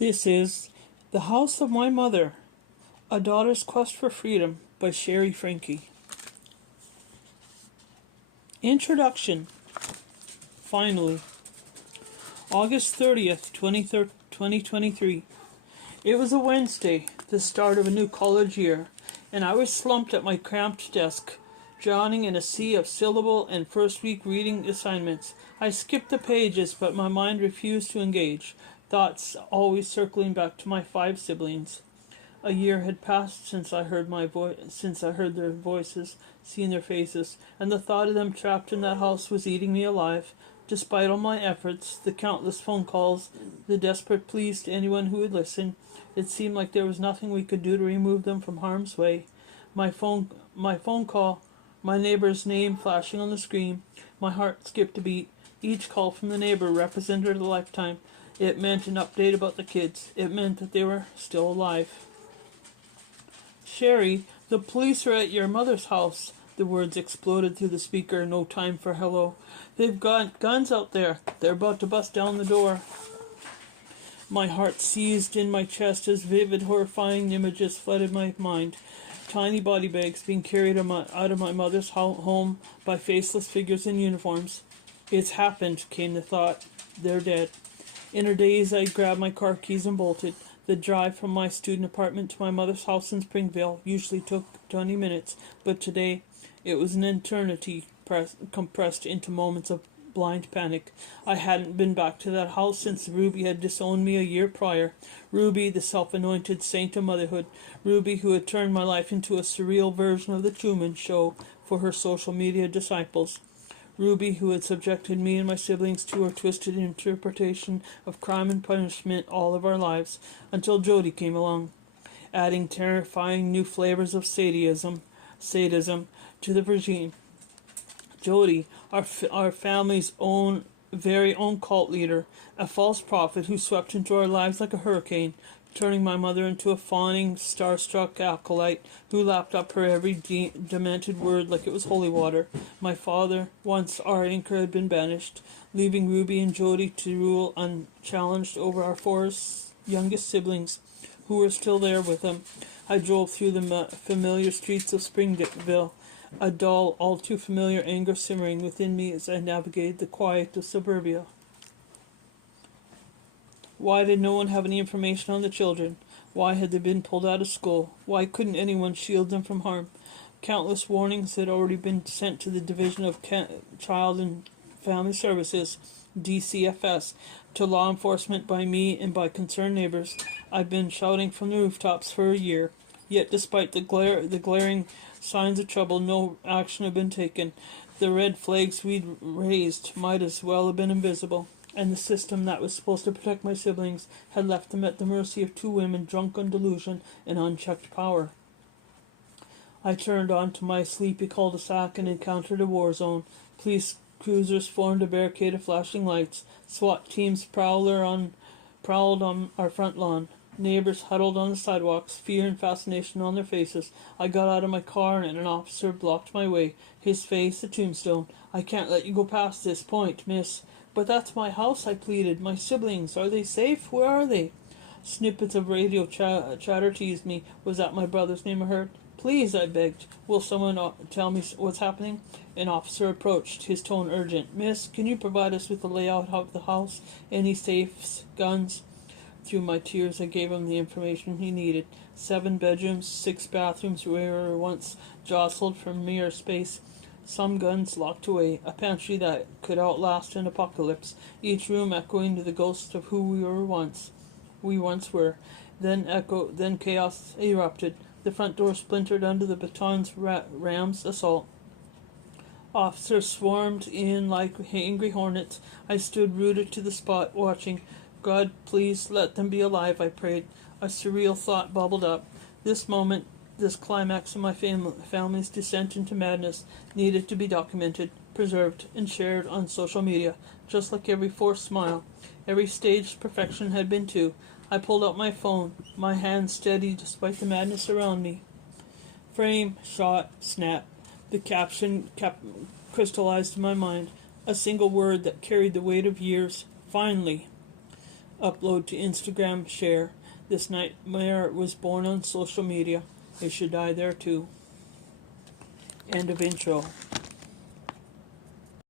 This is The House of My Mother, A Daughter's Quest for Freedom by Shari Franke. Introduction. Finally. August 30th, 2023. It was a Wednesday, the start of a new college year, and I was slumped at my cramped desk, drowning in a sea of syllable and first week reading assignments. I skipped the pages, but my mind refused to engage, thoughts always circling back to my 5 siblings. A year had passed since I heard their voices, seen their faces, and the thought of them trapped in that house was eating me alive. Despite all my efforts, the countless phone calls, the desperate pleas to anyone who would listen, it seemed like there was nothing we could do to remove them from harm's way. My phone call, my neighbor's name flashing on the screen, my heart skipped a beat. Each call from the neighbor represented a lifetime. It meant an update about the kids. It meant that they were still alive. Shari, the police are at your mother's house. The words exploded through the speaker. No time for hello. They've got guns out there. They're about to bust down the door. My heart seized in my chest as vivid, horrifying images flooded my mind. Tiny body bags being carried out of my mother's home by faceless figures in uniforms. It's happened, came the thought. They're dead. In a daze, I grabbed my car keys and bolted. The drive from my student apartment to my mother's house in Springville usually took 20 minutes, but today it was an eternity compressed into moments of blind panic. I hadn't been back to that house since Ruby had disowned me a year prior. Ruby, the self-anointed saint of motherhood. Ruby, who had turned my life into a surreal version of the Truman Show for her social media disciples. Ruby, who had subjected me and my siblings to her twisted interpretation of crime and punishment all of our lives, until Jodi came along, adding terrifying new flavors of sadism to the regime. Jodi, our family's very own cult leader, a false prophet who swept into our lives like a hurricane, turning my mother into a fawning, starstruck acolyte who lapped up her every demented word like it was holy water. My father, once our anchor, had been banished, leaving Ruby and Jodi to rule unchallenged over our 4 youngest siblings, who were still there with him. I drove through the familiar streets of Springville, a dull, all too familiar anger simmering within me as I navigated the quiet of suburbia. Why did no one have any information on the children? Why had they been pulled out of school? Why couldn't anyone shield them from harm? Countless warnings had already been sent to the Division of Child and Family Services, DCFS, to law enforcement by me and by concerned neighbors. I've been shouting from the rooftops for a year. Yet despite the glaring signs of trouble, no action had been taken. The red flags we'd raised might as well have been invisible. And the system that was supposed to protect my siblings had left them at the mercy of 2 women drunk on delusion and unchecked power. I turned onto my sleepy cul-de-sac and encountered a war zone. Police cruisers formed a barricade of flashing lights. SWAT teams prowled on our front lawn. Neighbors huddled on the sidewalks, fear and fascination on their faces. I got out of my car and an officer blocked my way, his face a tombstone. "I can't let you go past this point, miss." "But that's my house," I pleaded. "My siblings, are they safe? Where are they?" Snippets of radio chatter teased me. Was that my brother's name I heard? "Please," I begged. "Will someone tell me what's happening?" An officer approached, his tone urgent. "Miss, can you provide us with the layout of the house? Any safes, guns?" Through my tears, I gave him the information he needed. 7 bedrooms, 6 bathrooms where we were once jostled from mere space. Some guns locked away, a pantry that could outlast an apocalypse, each room echoing to the ghost of who we once were. Then chaos erupted. The front door splintered under the baton's ram's assault. Officers swarmed in like angry hornets. I stood rooted to the spot, watching. "God, please let them be alive," I prayed. A surreal thought bubbled up. This moment, this climax of my family's descent into madness, needed to be documented, preserved, and shared on social media, just like every forced smile. Every staged perfection had been too. I pulled out my phone, my hand steady despite the madness around me. Frame, shot, snap. The caption crystallized in my mind. A single word that carried the weight of years. Finally. Upload to Instagram, share. This nightmare was born on social media. It should die there too. End of intro.